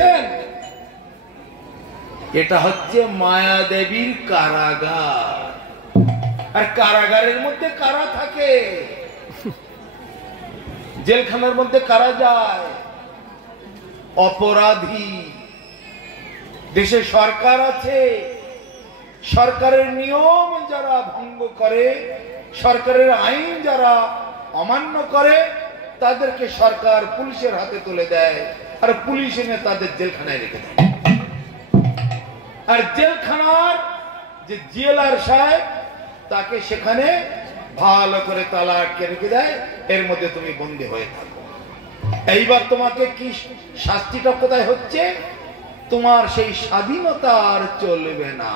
দেখছেন? এটা হচ্ছে মায়া দেবীর কারাগার। আর কারাগারের মধ্যে কারা থাকে? জেলখানার মধ্যে কারা যায়? অপরাধী। দেশে সরকার আছে, সরকারের নিয়ম যারা ভঙ্গ করে, সরকারের আইন যারা অমান্য করে, তাদেরকে সরকার পুলিশের হাতে তুলে দেয়, আর পুলিশ এনে তাদের জেলখানায় রেখে দেয়। আর জেলখানার যে জেলার সাহেব, তাকে সেখানে ভালো করে তালা আটকে রেখে দেয়, এর মধ্যে তুমি বন্দী হয়ে থাকো। এইবার তোমাকে কি শাস্তিটা কোথায় হচ্ছে? তোমার সেই স্বাধীনতা আর চলবে না।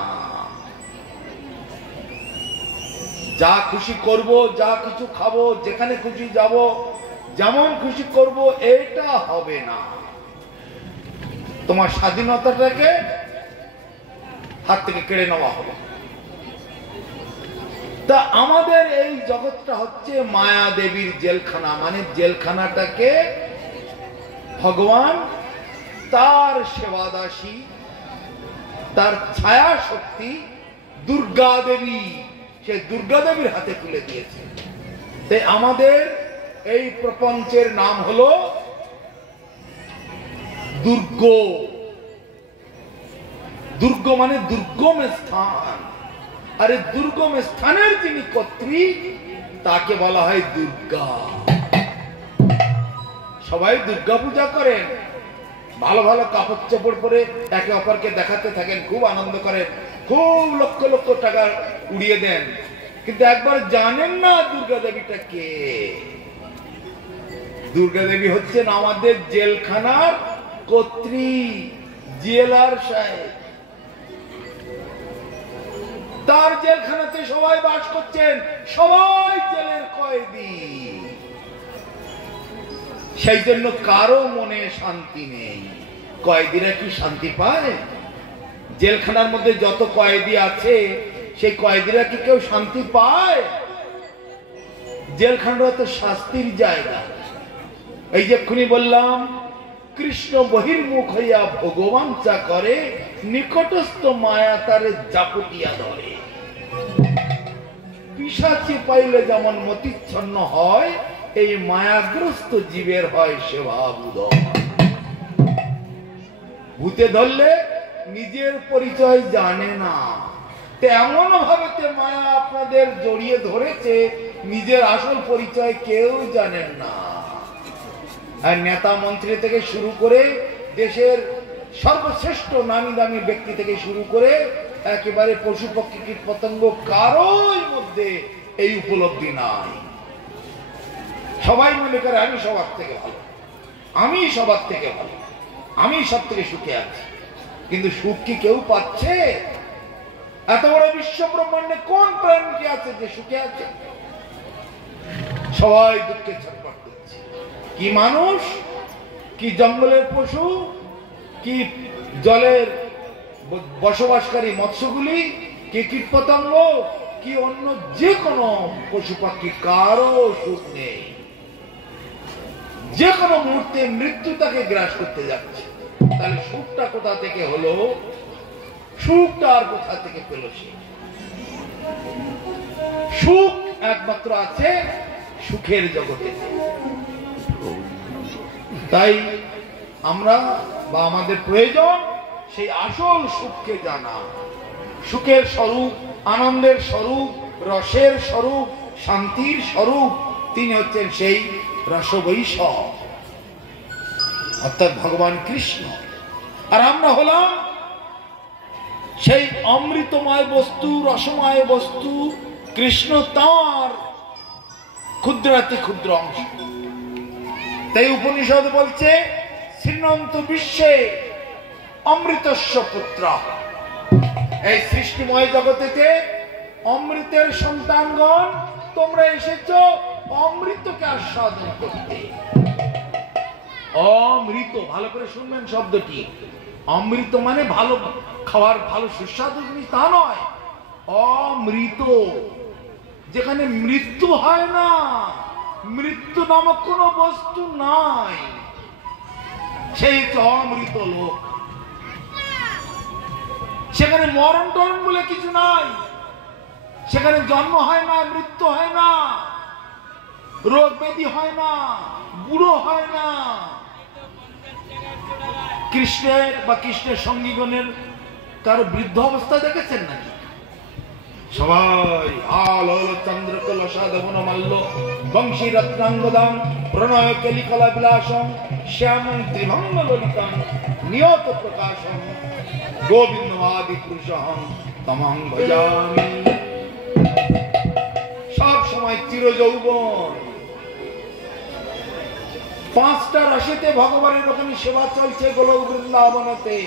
যা খুশি করব, যা কিছু খাবো, যেখানে খুশি যাব, যেমন খুশি করব, এটা হবে না। তোমার স্বাধীনতাটাকে হাত থেকে কেড়ে নেওয়া হবে। তা আমাদের এই জগৎটা হচ্ছে মায়া দেবীর জেলখানা। মানে জেলখানাটাকে ভগবান তার সেবাদাসী, তার ছায়া শক্তি দুর্গা দেবী, সে দুর্গা দেবীর হাতে তুলে দিয়েছে। তাই আমাদের এই প্রপঞ্চের নাম হলো দুর্গ। দুর্গ মানে দুর্গম স্থান। আরে দুর্গম স্থানের যিনি কর্ত্রী, তাকে বলা হয় দুর্গা। সবাই দুর্গা পূজা করেন, ভালো ভালো কাপড় চোপড় পরে একে অপরকে দেখাতে থাকেন, খুব আনন্দ করেন, খুব লক্ষ লক্ষ টাকা উড়িয়ে দেন, কিন্তু একবার জানেন না দুর্গা দেবীটা কে। দুর্গা দেবী হচ্ছেন আমাদের জেলখানার কর্ত্রী, জেলার সাহেব। তার জেলখানাতে সবাই বাস করছেন, সবাই জেলের কয়েদি। সেই জন্য কারো মনে শান্তি নেই। কয়েদিরা কি শান্তি পায়? জেলখানার মধ্যে যত কয়েদি আছে, সেই কয়েদিরা কি কেউ শান্তি পায়? জেলখানা তো শাস্তির জায়গা। এই যে এক্ষুনি বললাম, কৃষ্ণ বহির্মুখ হইয়া ভগবান চা করে, নিকটস্থ মায়া তারে জাপটিয়া ধরে। পিশাচি পাইলে যেমন মতিচ্ছন্ন হয়, এই মায়াগ্রস্ত জীবের হয় সেবাবুদয়। ভূতে ধরলে নিজের পরিচয় জানে না, তেমন ভাবে মায়া আপনাদের জড়িয়ে ধরেছে, নিজের আসল পরিচয় কেউ জানেন না। আর নেতা মন্ত্রী থেকে শুরু করে, দেশের সর্বশ্রেষ্ঠ নামি দামি ব্যক্তি থেকে শুরু করে, একেবারে পশু পক্ষী কীট পতঙ্গ, কারোর মধ্যে এই উপলব্ধি নাই। সবাই মনে করে আমি সবার থেকে ভালো, আমি সবার থেকে ভালো, আমি সব থেকে সুখে আছি। কিন্তু সুখ কি কেউ পাচ্ছে? এত বড় বিশ্ব ব্রহ্মাণ্ডে কোন প্রাণী আছে যে সুখে আছে? সবাই দুঃখে ছটফট করছে। কি মানুষ, কি জঙ্গলের পশু, কি জলের বসবাসকারী মৎস্যগুলি, কি কীট পতঙ্গ, কি অন্য যে কোনো পশু পাখি, কারো সুখ নেই। যে কোনো মুহূর্তে মৃত্যু তাকে গ্রাস করতে যাচ্ছে। তাহলে সুখটা কোথা থেকে হলো? সুখটা আর কোথা থেকে পেল সে? সুখ একমাত্র আছে সুখের জগতে। তাই আমরা বা আমাদের প্রয়োজন সেই আসল সুখকে জানা। সুখের স্বরূপ, আনন্দের স্বরূপ, রসের স্বরূপ, শান্তির স্বরূপ তিনি হচ্ছেন সেই রসবৈষ, অর্থাৎ ভগবান কৃষ্ণ। আর আমরা হলাম সেই অমৃতময় বস্তু, রসময় বস্তু। কৃষ্ণ তাঁর ক্ষুদ্রাতি ক্ষুদ্র অংশ। তাই উপনিষদ বলছে, শ্রীনন্ত বিশ্বে অমৃতস্য পুত্র। এই সৃষ্টিময় জগতেতে অমৃতের সন্তানগণ তোমরা এসেছো অমৃতকে আস্বাদন করতে। অমৃত, ভালো করে শুনবেন শব্দটি। অমৃত মানে ভালো খাওয়ার, ভালো সুস্বাদু জিনিস তা নয়। অমৃত, যেখানে মৃত্যু হয় না, মৃত্যু নামক কোন বস্তু নাই। সেই অমৃত লোক। সেখানে মরণ টরণ বলে কিছু নাই, সেখানে জন্ম হয় না, মৃত্যু হয় না, রোগ ব্যাধি হয় না, বুড়ো হয় না। কৃষ্ণের বা কৃষ্ণের সঙ্গীগণের কারো বৃদ্ধ অবস্থা দেখেছেন নাকি? সবাই আল চন্দ্র কলসাদবন মাল্য বংশী রত্নাঙ্গদাম প্রণয় কলিকলা বিলাসম শ্যামং ত্রিভঙ্গ ললিতম নিয়ত প্রকাশম গোবিন্দমাদি পুরুষহং তমং ভজামি। সব সময় চিরযৌবন। 5টা রাশিতে ভগবানের ওখানে সেবা চলছে গোলক বৃন্দাবনতে।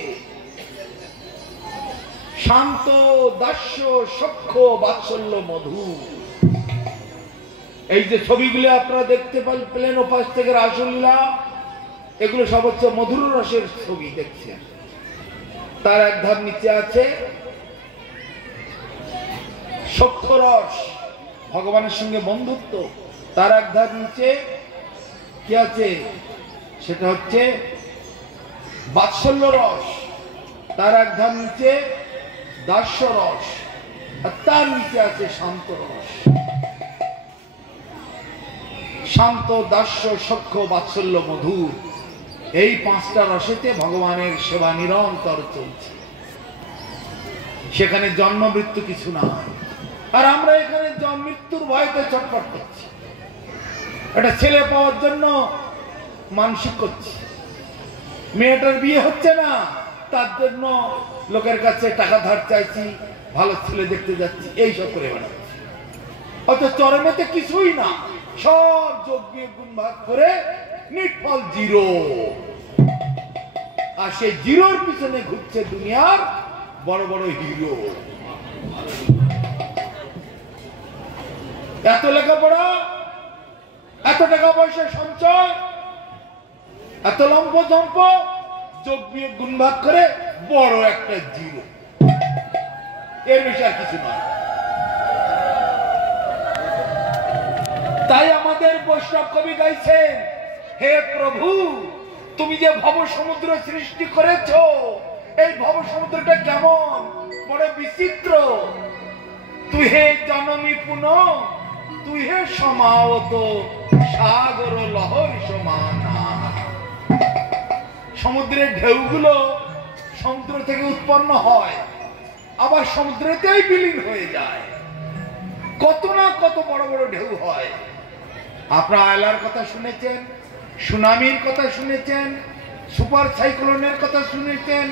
শান্ত, দাস্য, সখ্য, বাৎসল্য, মধু। এই যে ছবিগুলো আপনারা দেখতে পেলেন ওপাশ থেকে রাসলীলা, এগুলো সব হচ্ছে মধুর রসের ছবি দেখছেন। তার এক ধাপ নিচে আছে সখ্য রস, ভগবানের সঙ্গে বন্ধুত্ব। তার এক ধাপ নিচে কি আছে? সেটা হচ্ছে বাৎসল্য রস। তার এক ধাপ নিচে দাস্য রস, আর তার নিচে আছে শান্ত রস। শান্ত, দাস্য, সখ্য, বাৎসল্য, মধু, এই 5টা রসেতে ভগবানের সেবা নিরন্তর চলছে। সেখানে জন্ম মৃত্যু কিছু না। আর আমরা এখানে মৃত্যুর ভয়তে ছটফট করছি। একটা ছেলে পাওয়ার জন্য মানসিক করছি, মেয়েটার বিয়ে হচ্ছে না, তার জন্য লোকের কাছে টাকা ধার চাইছি, ভালো ছেলে দেখতে যাচ্ছি, এইসব করে বেড়াচ্ছি। অত চরমেতে কিছুই না, সব যোগ বিয়োগ গুণ ভাগ করে নিটফল জিরো। আর সেই জিরোর পিছনে ঘুরছে দুনিয়ার বড় বড় হিরো। এত লেখাপড়া, এত টাকা পয়সা সঞ্চয়, এত লম্ব জম্প, যোগ বিয়োগ গুণ ভাগ করে বড় একটা জিরো। এর বেশি আর কিছু নয়। তাই আমাদের বৈষ্ণব কবি গাইছেন, হে প্রভু, তুমি যে ভব সমুদ্র সৃষ্টি করেছ, এই ভব সমুদ্রটা কেমন, বড় বিচিত্র। তুই হে জনমী পুন, তুই হে সমাওত সাগর লহর সমানা। সমুদ্রের ঢেউগুলো সমুদ্র থেকে উৎপন্ন হয়, আবার সমুদ্রেতেই বিলীন হয়ে যায়। কত না কত বড় বড় ঢেউ হয়। আপনারা আয়লার কথা শুনেছেন, সুনামির কথা শুনেছেন, সুপার সাইক্লোনের কথা শুনেছেন,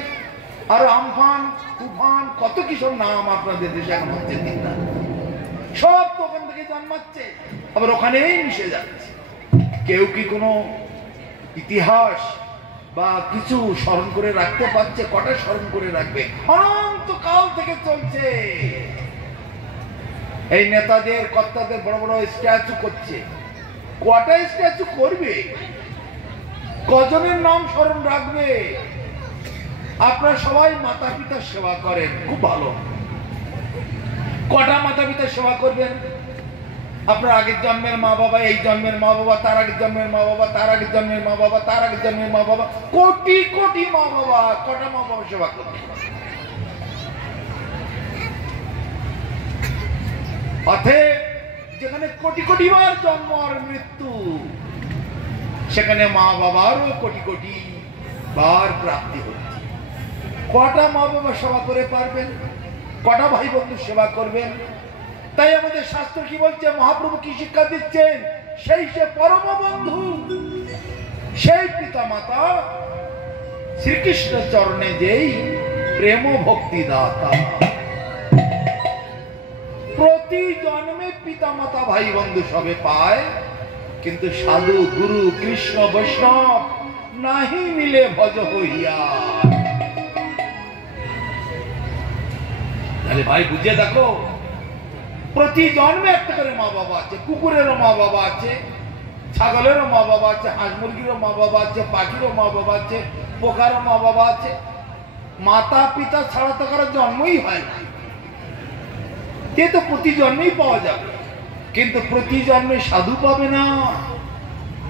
আর আমফান, তুফান, কত কিসব নাম আপনাদের দেশে এখন হচ্ছে দিন না। সব তো ওখান থেকে জন্মাচ্ছে, আবার ওখানেই মিশে যাচ্ছে। কেউ কি কোনো ইতিহাস বা কিছু স্মরণ করে রাখতে পারছে? কটা স্মরণ করে রাখবে? অনন্ত কাল থেকে চলছে। এই নেতাদের, কর্তাদের বড় বড় স্ট্যাচু করছে। কটা স্ট্যাচু করবে? কজনের নাম স্মরণ রাখবে? আপনারা সবাই মাতা পিতার সেবা করেন, খুব ভালো। কটা মাতা পিতার সেবা করবেন? আপনার আগের জন্মের মা বাবা, এই জন্মের মা বাবা, তার আগের জন্মের মা বাবা, তার আগের জন্মের মা বাবা, তার আগের জন্মের মা বাবা, কোটি কোটি মা বাবা। কটা মা বাবা সেবা করবেন? অতএব যেখানে কোটি কোটি বার জন্ম আর মৃত্যু, সেখানে মা বাবারও কোটি কোটি বার প্রাপ্তি হচ্ছে। কটা মা বাবা সেবা করে পারবেন? কটা ভাই বন্ধু সেবা করবেন? তাই আমাদের শাস্ত্র কি বলছে, মহাপ্রভু কি শিক্ষা দিচ্ছেন? সেই সে পরম বন্ধু, সেই পিতা মাতা শ্রীকৃষ্ণ চরণে যেই প্রেম ভক্তি দাতা। প্রতি জন্মে পিতা মাতা ভাই বন্ধু সবে পায়, কিন্তু সাধু গুরু কৃষ্ণ বৈষ্ণব নাহি মিলে ভজ হইয়া। তাহলে ভাই বুঝে দেখো, প্রতি জন্মে একটা করে মা বাবা আছে। কুকুরেরও মা বাবা আছে, ছাগলেরও মা বাবা আছে, হাঁস মুরগিরও মা বাবা আছে, পাখিরও মা বাবা আছে, পোকারও মা বাবা আছে। মাতা পিতা ছাড়া তো কারো জন্মই হয় না। তে তো প্রতি জন্মেই পাওয়া যাবে, কিন্তু প্রতি জন্মে সাধু পাবে না,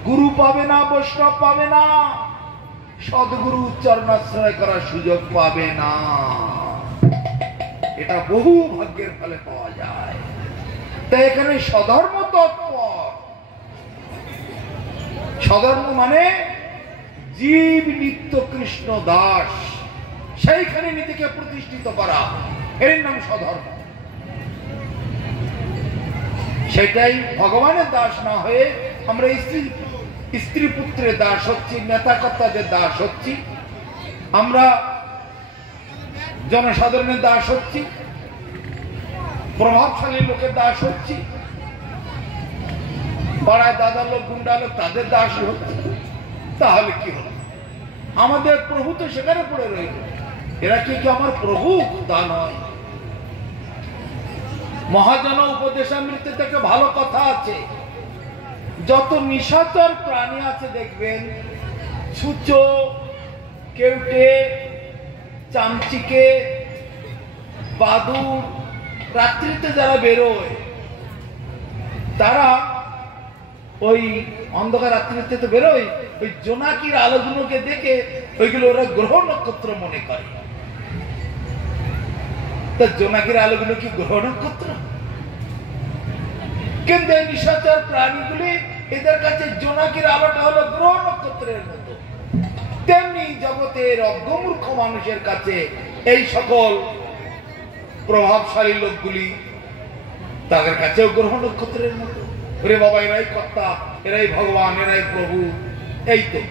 গুরু পাবে না, বৈষ্ণব পাবে না। সদ্গুরু চরণাশ্রয় করার সুযোগ পাবে না। এটা বহু ভাগ্যের ফলে পাওয়া যায়। তাই এখানে স্বধর্ম তৎপর, স্বধর্ম মানে জীব নিত্য কৃষ্ণ দাস, সেইখানে নিজেকে প্রতিষ্ঠিত করা, এর নাম স্বধর্ম। সেটাই ভগবানের দাস না হয়ে আমরা স্ত্রী পুত্রের দাস হচ্ছি, নেতা কর্তাদের দাস হচ্ছি, আমরা জনসাধারণের দাস হচ্ছি, প্রভাবশালী লোকের দাস হচ্ছি, পাড়ায় দাদা লোক গুন্ডা লোক তাদের দাস হচ্ছে। তাহলে কি হলো? আমাদের প্রভু তো সেখানে পড়ে রইল। এরা কি আমার প্রভু? তা নয়। মহাজন উপদেশামৃতে থেকে ভালো কথা আছে। যত নিশাচর প্রাণী আছে দেখবেন, ছুঁচো, কেউটে, চামচিকে, বাদুড়, রাত্রিতে যারা বেরোয় তারা ওই অন্ধকার রাত্রিতে তো বেরোয়, ওই জোনাকির আলোগুলোকে দেখে ওইগুলো ওরা গ্রহ নক্ষত্র মনে করে। তা জোনাকির আলোগুলো কি গ্রহ নক্ষত্র? কিন্তু এই নিশাচর প্রাণীগুলি, এদের কাছে জোনাকির আলোটা হলো গ্রহ নক্ষত্রের মতো। তেমনি জগতের অজ্ঞমূর্খ মানুষের কাছে এই সকল প্রভাবশালী লোকগুলি তাদের কাছেও গ্রহ নক্ষত্রের মতো। ওরে বাবা, এরাই কর্তা, এরাই ভগবান, এরাই প্রভু, এই তো।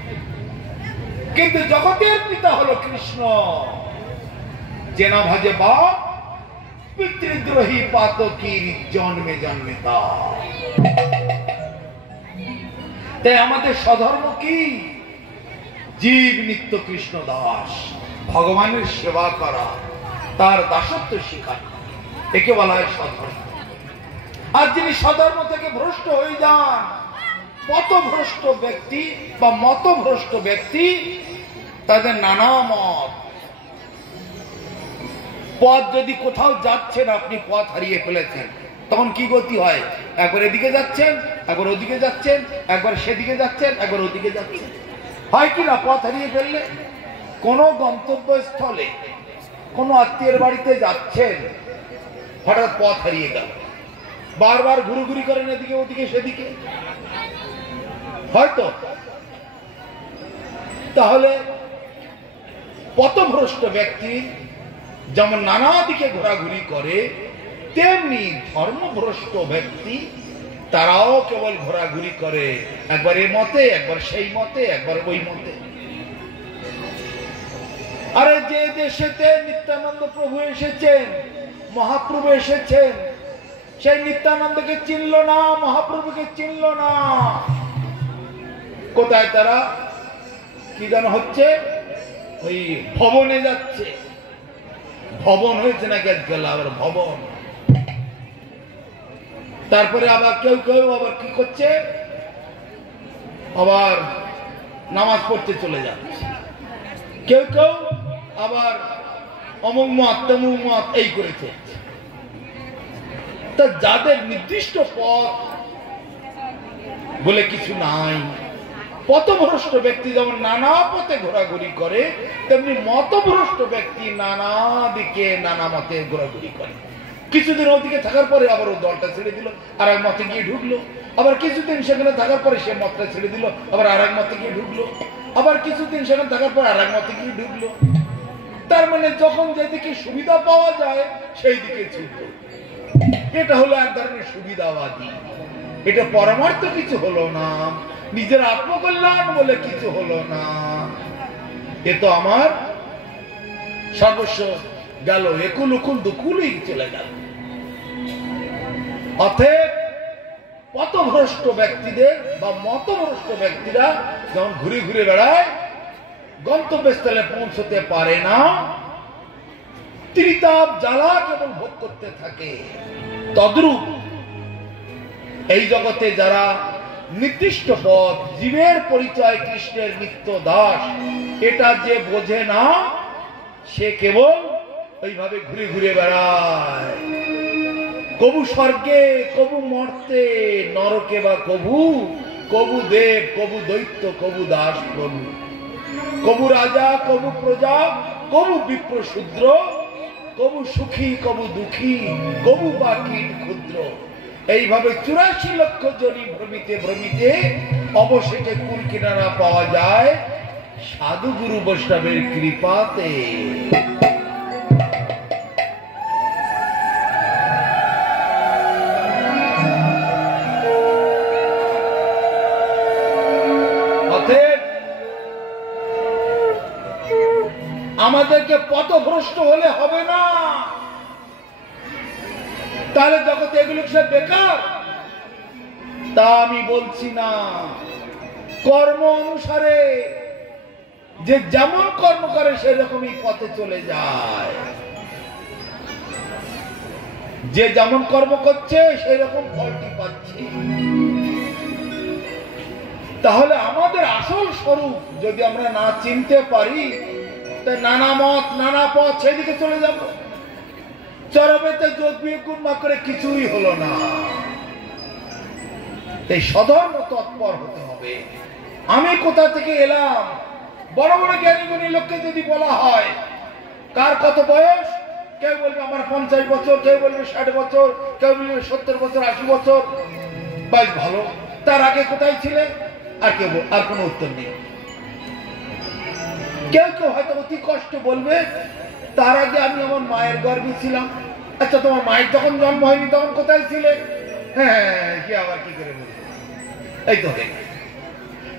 কিন্তু জগতের পিতা হলো কৃষ্ণ। যে না ভাজে বাপ, পিতৃদ্রোহী পাতকীর জন্মে জন্মে তা। তাই আমাদের স্বধর্ম কি? জীব নিত্য কৃষ্ণ দাস, ভগবানের সেবা করা, তার দাসত্ব শিখানো, একে বলা হয় স্বধর্ম। আর যিনি স্বধর্ম থেকে ভ্রষ্ট হয়ে যান, পথভ্রষ্ট ব্যক্তি বা মতভ্রষ্ট ব্যক্তি, তাদের নানা মত। পথ যদি কোথাও যাচ্ছেন, আপনি পথ হারিয়ে ফেলেছেন, তখন কি গতি হয়? একবার এদিকে যাচ্ছেন, একবার ওদিকে যাচ্ছেন, একবার সেদিকে যাচ্ছেন, একবার ওদিকে যাচ্ছেন, হয় কি না? পথ হারিয়ে ফেললে কোন গন্তব্যস্থলে কোন আত্মীয়ের বাড়িতে যাচ্ছেন, হঠাৎ পথ হারিয়ে গেল, বারবার ঘুরুঘুরি করেন এদিকে ওদিকে সেদিকে, হয়তো। তাহলে পথভ্রষ্ট ব্যক্তি যেমন নানা দিকে ঘোরাঘুরি করে, তেমনি ধর্মভ্রষ্ট ব্যক্তি তারাও কেবল ঘোরাঘুরি করে, একবার এই মতে, একবার সেই মতে, একবার ওই মতে। আরে যে দেশেতে নিত্যানন্দ প্রভু এসেছেন, মহাপ্রভু এসেছেন, সেই নিত্যানন্দকে চিনল না, মহাপ্রভুকে চিনল না। কোথায় তারা? কি যেন হচ্ছে? ওই ভবনে যাচ্ছে। ভবন হয়েছে নাকি আজকাল? আবার ভবন। তারপরে আবার কেউ কেউ আবার কি করছে? আবার নামাজ পড়তে চলে যাচ্ছে। কেউ কেউ আবার অমুক মত তমুক মত এই করেছে। তা যাদের নির্দিষ্ট পথ বলে কিছু নাই, পথভ্রষ্ট ব্যক্তি যেমন নানা পথে ঘোরাঘুরি করে, তেমনি মতভ্রষ্ট ব্যক্তি নানা দিকে নানা মতে ঘোরাঘুরি করে। কিছুদিন ওদিকে থাকার পরে আবার ও দলটা ছেড়ে দিল, আর এক মতে গিয়ে ঢুকলো। আবার কিছুদিন সেখানে থাকার পরে সে মতটা ছেড়ে দিল, আবার আর এক মতে গিয়ে ঢুকলো। আবার কিছুদিন সেখানে থাকার পর আর এক মতে গিয়ে ঢুকলো। তার মানে যখন যেদিকে সুবিধা পাওয়া যায় সেই দিকে ছুটল। এটা হলো এক ধরনের সুবিধাবাদী। এটা পরমার্থ কিছু হলো না, নিজের আত্মকল্যাণ বলে কিছু হলো না। এ তো আমার সর্বস্ব গেল, একুল উকুল দুকুলই চলে গেল। অতএব পথভ্রষ্ট ব্যক্তিদের বা মতভ্রষ্ট ব্যক্তিরা যখন ঘুরে ঘুরে বেড়ায়, গন্তব্যস্থলে পৌঁছতে পারে না, ত্রিতাপ জ্বালা কেবল ভোগ করতে থাকে। তদ্রূপ এই জগতে যারা নির্দিষ্ট পথ, জীবের পরিচয় কৃষ্ণের নিত্য দাস, এটা যে বোঝে না, সে কেবল ওইভাবে ঘুরে ঘুরে বেড়ায়। কবু স্বর্গে, কবু মর্তে, নরকে বা কবু, কবু দেব, কবু দৈত্য, কবু দাস প্রভু। কবু রাজা, কবু প্রজা, কবু বিপ্র শূদ্র, কবু সুখী, কবু দুঃখী, কবু বা কীট ক্ষুদ্র। এইভাবে 84 লক্ষ জনি ভ্রমিতে ভ্রমিতে অবশেষে কুল কিনারা পাওয়া যায় সাধু গুরু বৈষ্ণবের কৃপাতে। আমাদেরকে পথভ্রষ্ট হলে হবে না, তাহলে জগতে এগুলো সব বেকার তা আমি বলছি না। কর্ম অনুসারে যে যেমন কর্ম করে সেরকমই পথে চলে যায়, যে যেমন কর্ম করছে সেই রকম ফলটি পাচ্ছে। তাহলে আমাদের আসল স্বরূপ যদি আমরা না চিনতে পারি, নানা মত নানা পথ সেদিকে চলে যাব। চরমেতে যোগ বিয়োগ না করে কিছুই হলো না। এই সধর্ম তৎপর হতে হবে। আমি কোথা থেকে এলাম? বড় বড় জ্ঞানী গুণী লোককে যদি বলা হয় কার কত বয়স, কেউ বলবে আমার 50 বছর, কেউ বলবে 60 বছর, কেউ বলবে 70 বছর, 80 বছর। বেশ ভালো, তার আগে কোথায় ছিলে? আর কোনো উত্তর নেই। কেউ কেউ হয়তো অতি কষ্ট বলবে তার আগে আমি আমার মায়ের গর্ভে ছিলাম। আচ্ছা, তোমার মায়ের যখন জন্ম হয়নি তখন কোথায় ছিলে? হ্যাঁ, কি আবার কি করে বলবে? এই তো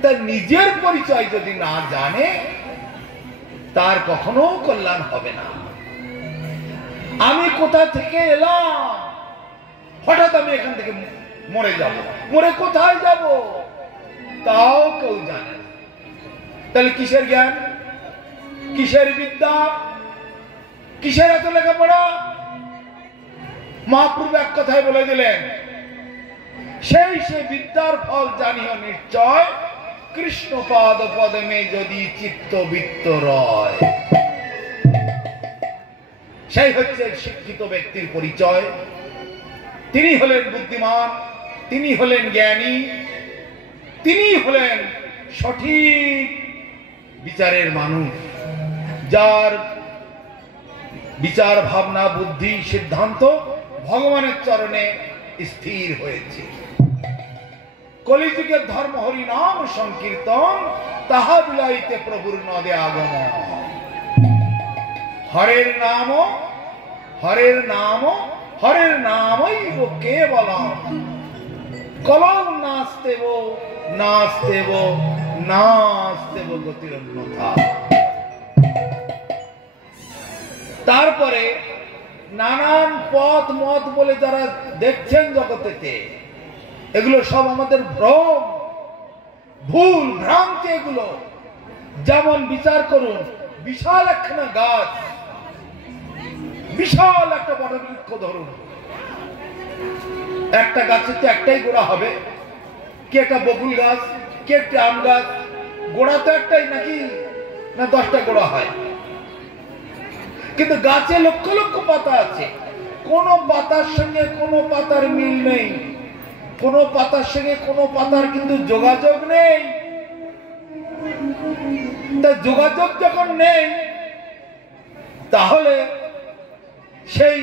তার নিজের পরিচয় যদি না জানে তার কখনো কল্যাণ হবে না। আমি কোথা থেকে এলাম, হঠাৎ আমি এখান থেকে মরে যাব, মরে কোথায় যাব তাও কেউ জানে না। তাহলে কিসের জ্ঞান, কিসের বিদ্যা, কিসের এত লেখাপড়া? মহাপ্রভু এক কথায় বলে দিলেন, সেই সে বিদ্যার ফল জানিও নিশ্চয়, কৃষ্ণ পাদ পদমে যদি চিত্ত বৃত্ত রয়। সেই হচ্ছে শিক্ষিত ব্যক্তির পরিচয়। তিনি হলেন বুদ্ধিমান, তিনি হলেন জ্ঞানী, তিনি হলেন সঠিক বিচারের মানুষ, যার বিচার ভাবনা বুদ্ধি সিদ্ধান্ত ভগবানের চরণে স্থির হয়েছে। কলিযুগের ধর্ম হরি নাম সংকীর্তন, তাহা বিলাইতে প্রভুর নদে আগমন। হরের নাম, হরের নাম, হরের নামই কেবলম, কলম নাস্তেব নাস্তেব নাস্তেব গতির অন্যথা। তারপরে নানান পথ মত বলে যারা দেখছেন জগতেতে, এগুলো সব আমাদের ভ্রম, ভুল ভ্রান্তি। এগুলো যেমন বিচার করুন, বিশাল একখানা গাছ, বিশাল একটা বটবৃক্ষ ধরুন, একটা গাছের তো একটাই গোড়া হবে, কি একটা বকুল গাছ, কি একটা আম গাছ, গোড়া তো একটাই নাকি না 10টা গোড়া হয়? কিন্তু গাছে লক্ষ লক্ষ পাতা আছে, কোন পাতার সঙ্গে কোন পাতার মিল নেই, কোন পাতার সঙ্গে কোন পাতার কিন্তু যোগাযোগ নেই। তা যোগাযোগ যখন নেই, তাহলে সেই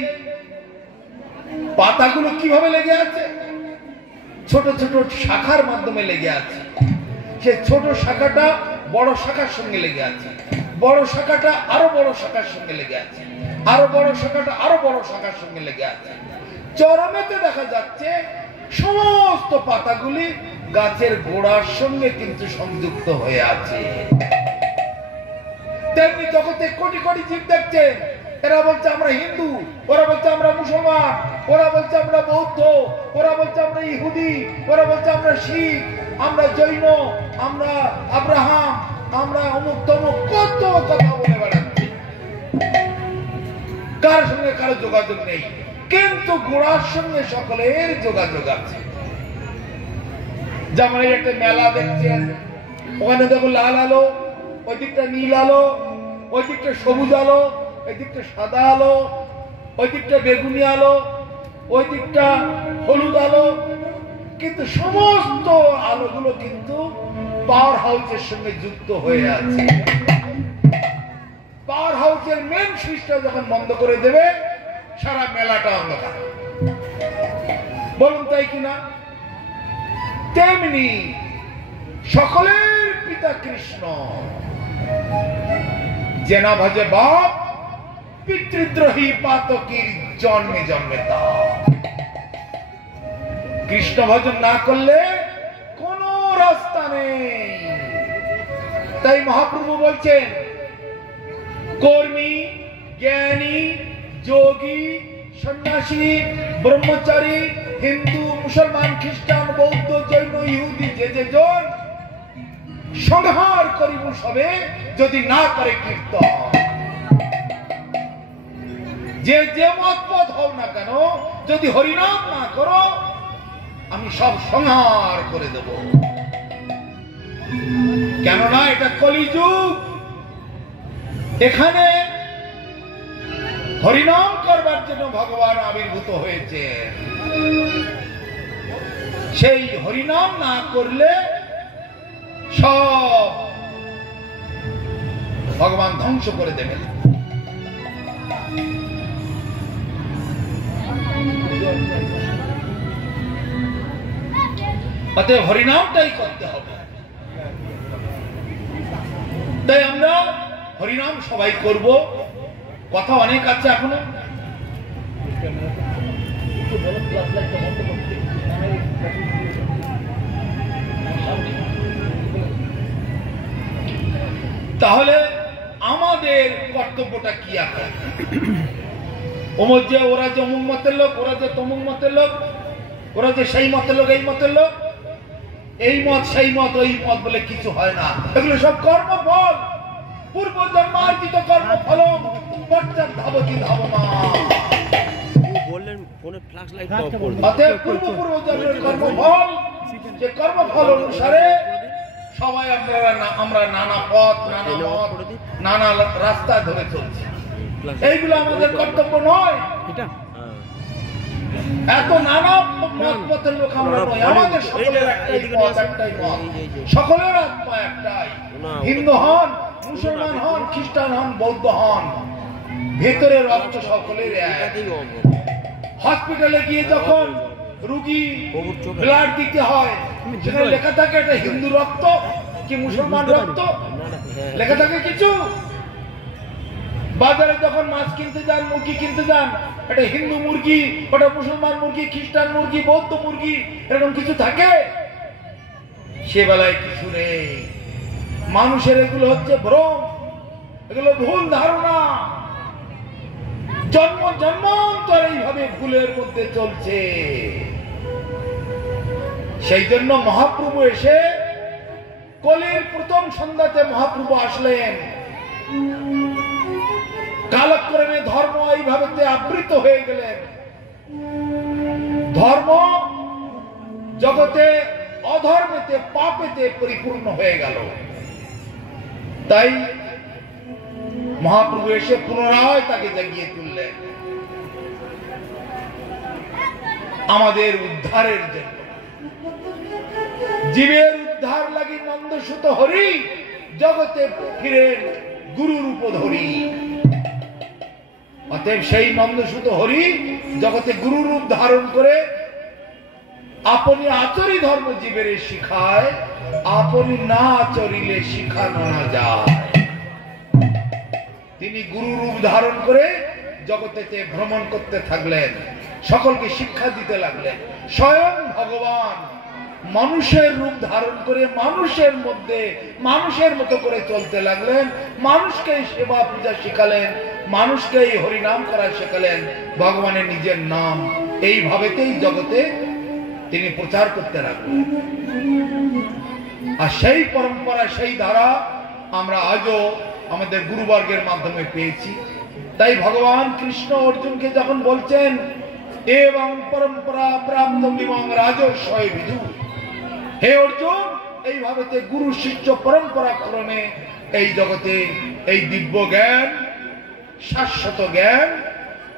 পাতাগুলো কিভাবে লেগে আছে? ছোট ছোট শাখার মাধ্যমে লেগে আছে। সে ছোট শাখাটা বড় শাখার সঙ্গে লেগে আছে, বড় শাখাটা আরো বড় শাখার সঙ্গে লেগে আছে, আরো বড় শাখাটা আরো বড় শাখার সঙ্গে লেগে আছে। চরমেতে দেখা যাচ্ছে সমস্ত পাতাগুলি গাছের গোড়ার সঙ্গে কিন্তু সংযুক্ত হয়ে আছে। তেমনি জগতে কোটি কোটি জীব দেখছেন, এরা বলছে আমরা হিন্দু, ওরা বলছে আমরা মুসলমান, ওরা বলছে আমরা বৌদ্ধ, ওরা বলছে আমরা ইহুদি, ওরা বলছে আমরা শিখ, আমরা জৈন, আমরা আব্রাহাম, আমরা অমুক তমুক, কত কথা বলে বেড়াচ্ছি। কার সঙ্গে কারো যোগাযোগ নেই, কিন্তু গোড়ার সঙ্গে সকলের যোগাযোগ আছে। যেমন একটা মেলা দেখছেন, ওখানে দেখো লাল আলো, ওই দিকটা নীল আলো, ওই দিকটা সবুজ আলো, ওই দিকটা সাদা আলো, ওই দিকটা বেগুনি আলো, ওই দিকটা হলুদ আলো, কিন্তু সমস্ত আলোগুলো কিন্তু পাওয়ার হাউসের সঙ্গে যুক্ত হয়ে আছে। পাওয়ার হাউসের মেন সুইচটা যখন বন্ধ করে দেবে সারা মেলাটা অন্ধকার। বলুন তাই কিনা? তেমনি সকলের পিতা কৃষ্ণ, জেনা ভজে বাপ পিতৃদ্রোহী পাতকীর জন্মে জন্মে তা। কৃষ্ণ ভজন না করলে কোন রাস্তা নেই। তাই মহাপ্রভু বলছেন কর্মী, জ্ঞানী, যোগী, সন্ন্যাসী, ব্রহ্মচারী, হিন্দু, মুসলমান, খ্রিস্টান, বৌদ্ধ, জৈন, ইহুদি যে যে জন সংহার করিব সবে যদি না করে কীর্তন। যে যে মত পথ হও না কেন, যদি হরিনাম না করো আমি সব সংহার করে দেব। কেননা এটা কলিযুগ। এখানে হরিনাম করবার জন্য ভগবান আবির্ভূত হয়েছে। সেই হরিনাম না করলে সব ভগবান ধ্বংস করে দেবেন। অতএব হরিনামটাই করতে হবে। তাই আমরা হরিনাম সবাই করব। কথা অনেক আছে এখনো। তাহলে আমাদের কর্তব্যটা কি আছে? ওরা যে অমুক মতের লোক, ওরা যে তমুক মতের লোক, ওরা যে সেই মতের লোক, এই মতের লোক, এই মত সেই মত ওই মত বলে কিছু হয় না। এগুলো সব কর্মফল, পূর্ব জন্মার্জিত কর্মফল। ধাবতী ধাবমা কর্মফল, যে কর্মফল অনুসারে সবাই আমরা নানা পথ, নানা মত, নানা রাস্তা ধরে চলছি। এইগুলো আমাদের কর্তব্য নয়। এত নানা মত পথের লোক আমরা নয়। আমাদের সকলের একটাই পথ, একটাই মত, সকলের আত্মা একটাই। হিন্দু হন, মুসলমান হন, খ্রিস্টান হন, বৌদ্ধ হন, ভেতরের রক্ত সকলের এক। হসপিটালে গিয়ে যখন রোগী ব্লাড দিতে হয় সেখানে লেখা থাকে এটা হিন্দু রক্ত কি মুসলমান রক্ত? লেখা থাকে কিছু? বাজারে যখন মাছ কিনতে যান, মুরগি কিনতে যান, এটা হিন্দু মুরগি, ওটা মুসলমান মুরগি, খ্রিস্টান মুরগি, বৌদ্ধ মুরগি, এরকম কিছু থাকে? সে বেলায় কিছু নেই। মানুষের এগুলো হচ্ছে ভ্রম, এগুলো ভুল ধারণা। জন্ম জন্মান্তর এইভাবে ভুলের মধ্যে চলছে। সেই জন্য মহাপ্রভু এসে কলির প্রথম সন্ধ্যাতে মহাপ্রভু আসলেন। কালক্রমে ধর্ম এইভাবে আবৃত হয়ে গেলেন। ধর্ম জগতে অধর্মেতে পাপেতে পরিপূর্ণ হয়ে গেল। তাই মহাপ্রভু এসে পুনরায় তাকে জাগিয়ে তুললেন আমাদের উদ্ধারের জন্য। জীবের উদ্ধার লাগি নন্দসুত হরি জগতে ফিরেন গুরু রূপ ধরি। অতএব সেই নন্দসুত হরি জগতে গুরু রূপ ধারণ করে আপনি আচরি ধর্ম জীবের শিখায়, আপনি না আচরিলে শিখানো না যায়। তিনি গুরু রূপ ধারণ করে জগতে ভ্রমণ করতে থাকলেন, সকলকে শিক্ষা দিতে লাগলেন। স্বয়ং ভগবান মানুষের রূপ ধারণ করে মানুষের মধ্যে মানুষের মতো করে চলতে লাগলেন। মানুষকে সেবা পূজা শিখালেন, মানুষকে হরিনাম করা শেখালেন, ভগবানের নিজের নাম এইভাবেতেই জগতে তিনি প্রচার করতে লাগলেন। আর সেই পরম্পরা, সেই ধারা আমরা আজও আমাদের গুরুবর্গের মাধ্যমে পেয়েছি। তাই ভগবান কৃষ্ণ অর্জুনকে যখন বলছেন এবং পরম্পরা প্রাপ্ত বিমং রাজস্বয় বিদু, হে অর্জুন, এইভাবে গুরু শিষ্য পরম্পরা ক্রমে এই জগতে এই দিব্য জ্ঞান, শাশ্বত জ্ঞান,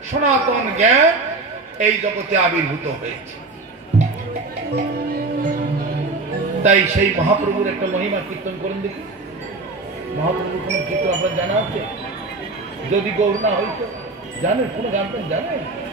সনাতন জ্ঞান এই জগতে আবির্ভূত হয়েছে। তাই সেই মহাপ্রভুর একটা মহিমা কীর্তন করেন দেখি। মহাপ্রভুর কোন কীর্তন আপনার জানা আছে? যদি গৌর না হইতো, জানেন? কোন গান জানেন?